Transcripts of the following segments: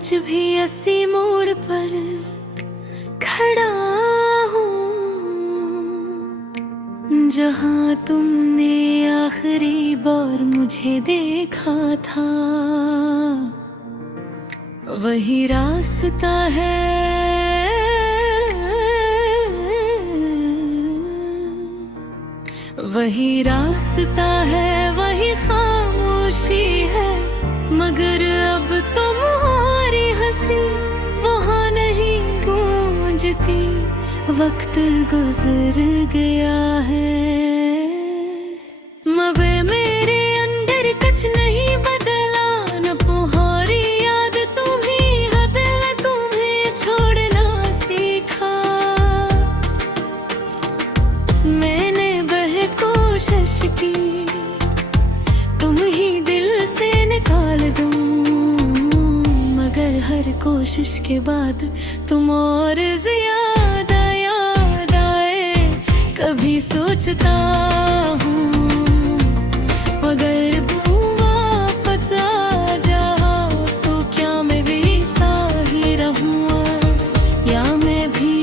आज भी इसी मोड़ पर खड़ा हूँ, जहाँ तुमने आखिरी बार मुझे देखा था। वही रास्ता है, वही रास्ता है, वही खामोशी है, मगर अब तुम्हारी हंसी वहाँ नहीं गूंजती। वक्त गुजर गया है, मबे मेरे अंदर कुछ नहीं बदला, न तुम्हारी याद तुम्हें है, दिल तुम्हें छोड़ना सीखा। मैंने कोशिश की तुम ही दिल से निकाल दूं, मगर हर कोशिश के बाद तुम और ज्यादा याद आए। कभी सोचता हूँ अगर तुम वापस आ जाओ तो क्या मैं भी सा ही रहूँ, या मैं भी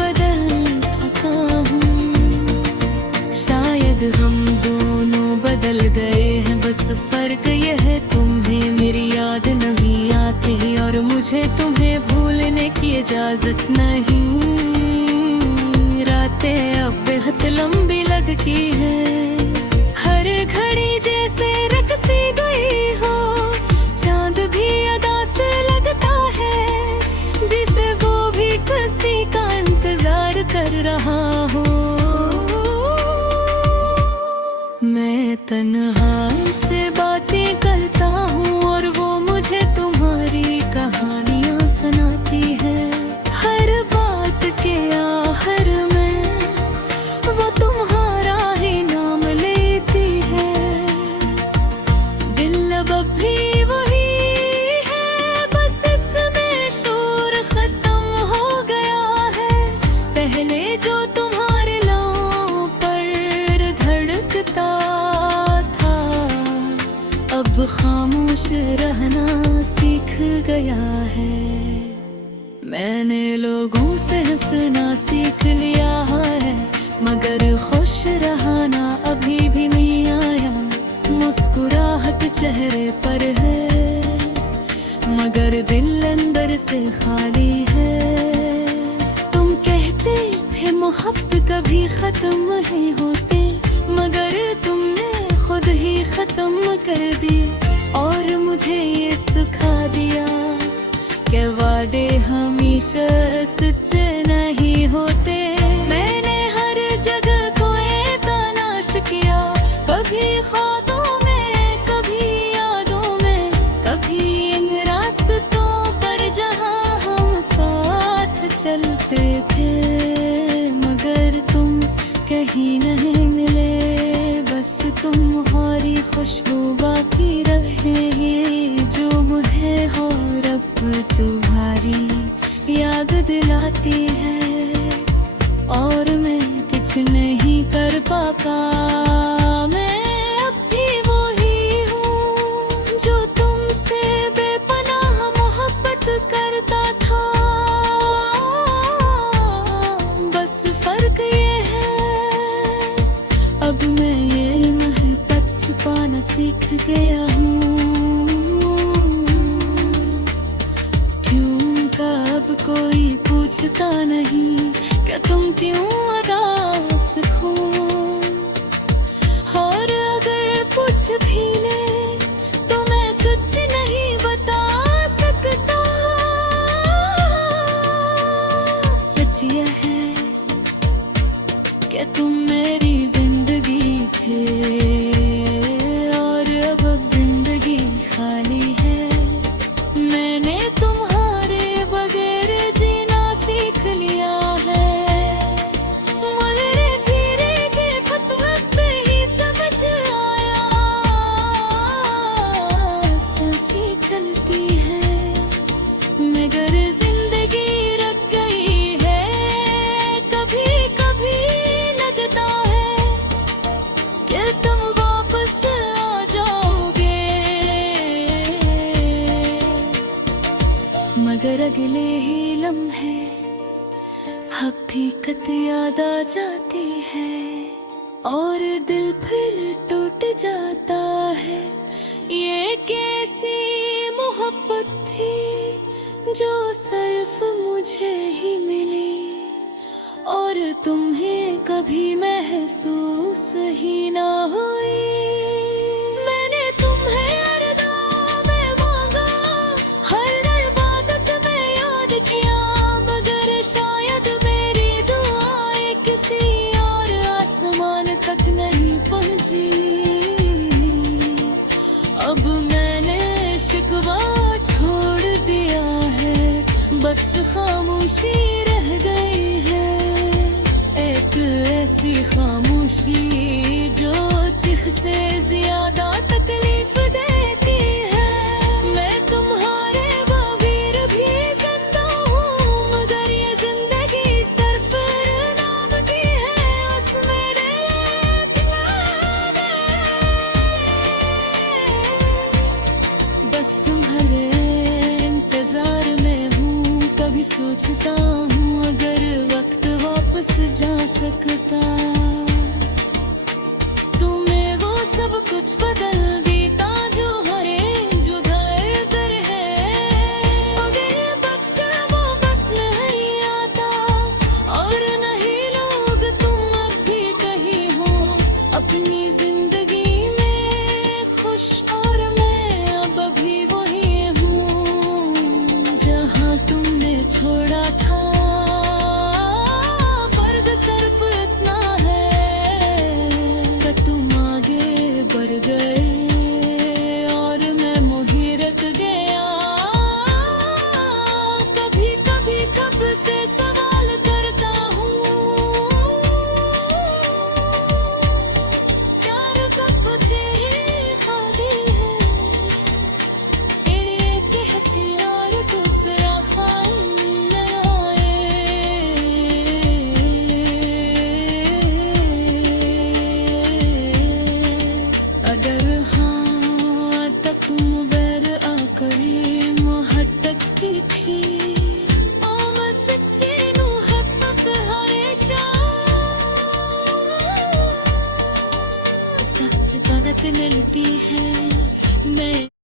बदल चुका हूँ। शायद हम दोनों बदल गए हैं, बस फर्क यह है तुम्हें मेरी याद नहीं आती और मुझे तुम्हें भूलने की इजाजत नहीं। रातें अब बेहद लंबी लगती हैं, हर घड़ी जैसे रकसी गई हो, चांद भी अदा से लगता है, जिसे वो भी किसी का इंतजार कर रहा हो। मैं तन्हाई से बातें करता हूँ और वो मुझे तुम्हारी कहानियाँ सुनाती है। हर बात के आखिर में वो तुम्हारा ही नाम लेती है। दिल अब भी वही है, बस इसमें शोर खत्म हो गया है। पहले जो तुम्हारे लबों पर धड़कता था, अब खामोश रहना सीख गया है। मैंने लोगों से हंसना सीख लिया है, मगर खुश रहना अभी भी नहीं आया। मुस्कुराहट चेहरे पर है, मगर दिल अंदर से खाली है। तुम कहते थे मोहब्बत कभी खत्म नहीं होती, मगर तुमने खुद ही खत्म कर दी और मुझे ये सिखा दिया कि वादे हमेशा सच्चे नहीं होते। मैंने हर जगह कोई तलाश किया, कभी ख्वाबों में, कभी यादों में, कभी इन रास्तों पर जहां हम साथ चलते थे, मगर तुम कहीं नहीं मिले। बस तुम्हारी खुशबू बाकी रहेगी जो मुझे हो रब तुम्हारी याद दिलाती है, और मैं कुछ नहीं कर पाता। मैं अब भी वही हूँ जो तुमसे बेपनाह मोहब्बत करता था। बस फर्क ये है अब मैं ये मोहब्बत छुपाना सीख गया हूँ। क्यों कब कोई पूछता नहीं कि तुम क्यों उदास हो, और अगर पूछ भी ले तो मैं सच नहीं बता सकता। सच यह है कि तुम मेरी जिंदगी थे और अब जिंदगी खाली है। मैंने तुम्हारे बगैर जीना सीख लिया है, मगर धीरे के फतवत पे ही समझ आया मगर अगले ही लम्हे हकीकत याद आ जाती है और दिल फिर टूट जाता है। ये कैसी मोहब्बत थी जो सिर्फ मुझे ही मिली और तुम्हें कभी महसूस ही ना हुई। मैंने तुम्हें अरदां में मांगा, हर इबादत में याद किया, मगर शायद मेरी दुआएं किसी और आसमान तक नहीं पहुंची। अब मैंने शिकवा छोड़ दिया है, बस खामोशी रह गई है, एक ऐसी खामोशी जो चिख से ज्यादा तकलीफ देती है। मैं तुम्हारे बगैर भी जिंदा हूँ, मगर ये जिंदगी सिर्फ नाम की है, उस मेरे बस तुम्हारे इंतजार में हूँ। कभी सोचता हूँ अगर वक्त वापस जा सकता, तुम्हें वो सब कुछ बदल